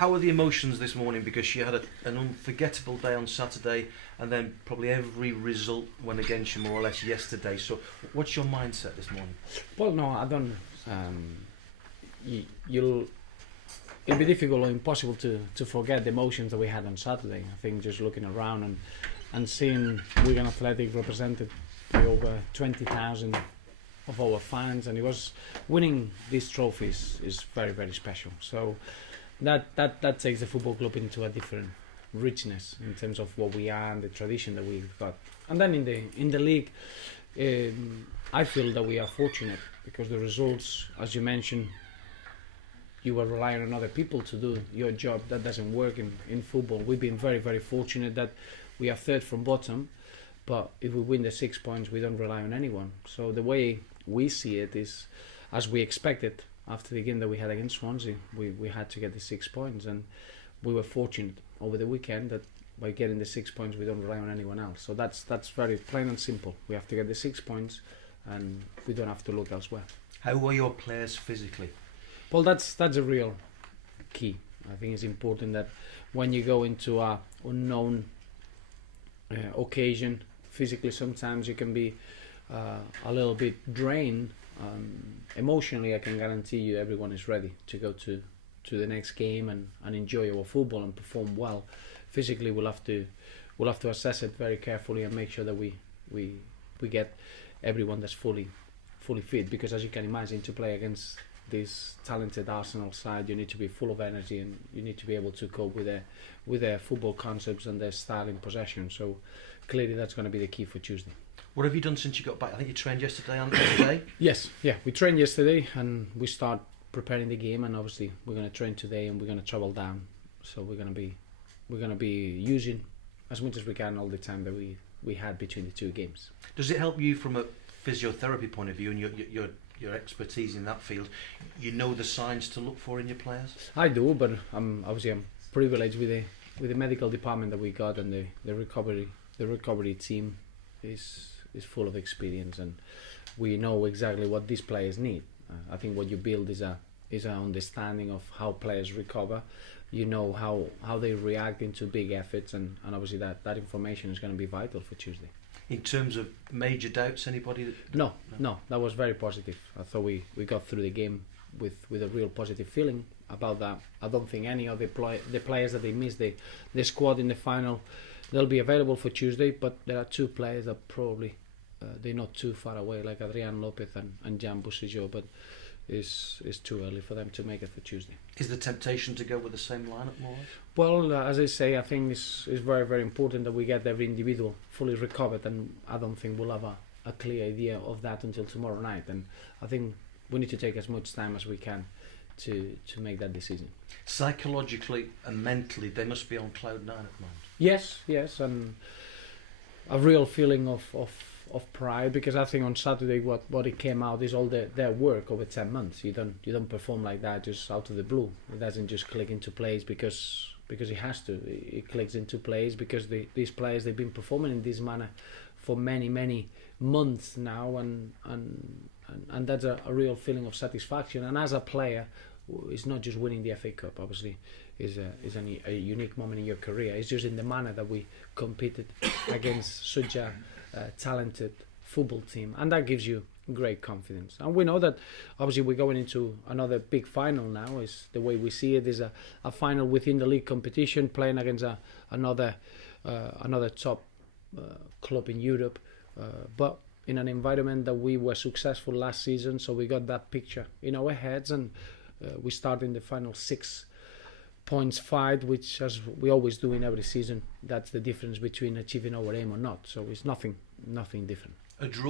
How were the emotions this morning? Because you had an unforgettable day on Saturday, and then probably every result went against you more or less yesterday. So what's your mindset this morning? Well, no, I don't. It'll be difficult or impossible to forget the emotions that we had on Saturday. I think just looking around and seeing Wigan Athletic represented by over 20,000 of our fans, and it was winning these trophies is very, very special. So that takes the football club into a different richness in terms of what we are and the tradition that we've got. And then in the league, I feel that we are fortunate because the results, as you mentioned, you were relying on other people to do your job. That doesn't work in football. We've been very, very fortunate that we are third from bottom, but if we win the 6 points, we don't rely on anyone. So the way we see it is, as we expected after the game that we had against Swansea, we had to get the 6 points, and we were fortunate over the weekend that by getting the 6 points, we don't rely on anyone else. So that's very plain and simple. We have to get the 6 points, and we don't have to look elsewhere. How were your players physically? Well, that's a real key. I think it's important that when you go into a unknown occasion, physically sometimes you can be a little bit drained. Emotionally, I can guarantee you everyone is ready to go to the next game and enjoy our football and perform well. Physically, we'll have to assess it very carefully and make sure that we get everyone that's fully fit, because as you can imagine, to play against this talented Arsenal side, you need to be full of energy and you need to be able to cope with their football concepts and their style in possession. So clearly that's going to be the key for Tuesday. What have you done since you got back? I think you trained yesterday and today? Yes, we trained yesterday and we start preparing the game, and obviously we're going to train today and we're going to travel down. So we're going to be using as much as we can all the time that we had between the two games. Does it help you from a physiotherapy point of view and your expertise in that field? You know the signs to look for in your players? I do, but I'm privileged with the medical department that we got, and the recovery team is full of experience, and we know exactly what these players need. I think what you build is an understanding of how players recover. You know how they react into big efforts, and obviously that information is going to be vital for Tuesday. In terms of major doubts, anybody? No, that was very positive. I thought we got through the game with a real positive feeling about that. I don't think any of the players that they missed the squad in the final, they'll be available for Tuesday, but there are two players that probably they're not too far away, like Adrian Lopez and Jan Busijo, but it's too early for them to make it for Tuesday. Is the temptation to go with the same lineup more? Well, as I say, I think it's very, very important that we get every individual fully recovered, and I don't think we'll have a clear idea of that until tomorrow night, and I think we need to take as much time as we can to make that decision. Psychologically and mentally, they must be on cloud nine at the moment. Yes, and a real feeling of pride, because I think on Saturday what it came out is all their work over 10 months. You don't perform like that just out of the blue. It doesn't just click into place because it has to. It clicks into place because these players, they've been performing in this manner for many months now, and that's a real feeling of satisfaction. And as a player, it's not just winning the FA Cup. Obviously, is a unique moment in your career. It's just in the manner that we competed against such a talented football team, and that gives you great confidence. And we know that obviously we're going into another big final now. Is the way we see it is a final within the league competition, playing against another top club in Europe, but in an environment that we were successful last season. So we got that picture in our heads, and we start in the final 6 points fight, which, as we always do in every season, that's the difference between achieving our aim or not. So it's nothing different. A draw